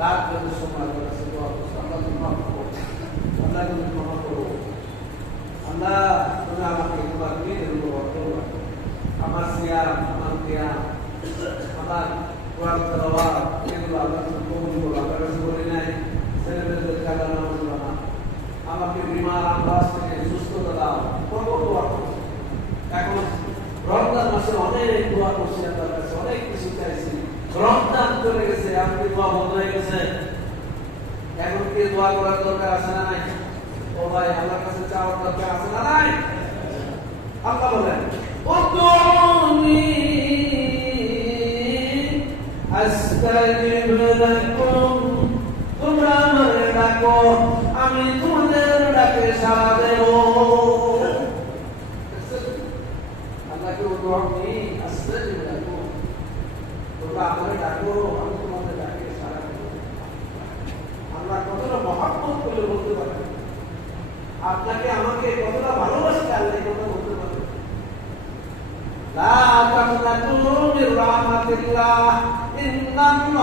রাত যত সময় করেছে দোয়া করছে, আল্লাহ তুমি মাফ করো, আল্লাহ তুমি ক্ষমা করো, আল্লাহ তুমি আমাকে তোমার মেয়েদের উপর অর্জন রাখো। আমার সিয়াম, আমার কিয়াম, আমার কোরআন তেলাওয়াত এগুলো আল্লাহ তুমি কবুল করো। আমার কাছে বলি নাই ছেলেমেয়েদের কাজা নামাজ বানা, আমাকে বিমার আভাস থেকে সুস্থতা দাও, কত দোয়া করছি। এখন রমজান মাসে অনেক দোয়া করছি, আল্লাহর কাছে অনেক কিছু চাইছি। রমজান চলে গেছে, আপনি দোয়া বন্ধ হয়ে গেছে, এখন কি দোয়া করার দরকার আছে না নাই? ও ভাই, আল্লাহর কাছে চাওয়ার দরকার আছে না নাই? আল্লাহ বলেন উদউনি আস্তাজিব লাকুম, তোমরা আমাকে ডাকো, আমি তোমাদের ডাকে সাড়া দেব। আল্লাহকে উদউনি আস্তাজিব লাকুম, তোমরা আমাকে ডাকো, আমি তোমাদের ডাকে সাড়া দেব। আল্লাহ কতটা মহব্বত করে বলতে পারে, আপনাকে আমাকে কতটা ভালোবাসে আল্লাহ কথা বলতে পারে। লা তাকনাতু মির রাহমাতিল্লাহ, ইন্নাল্লাহ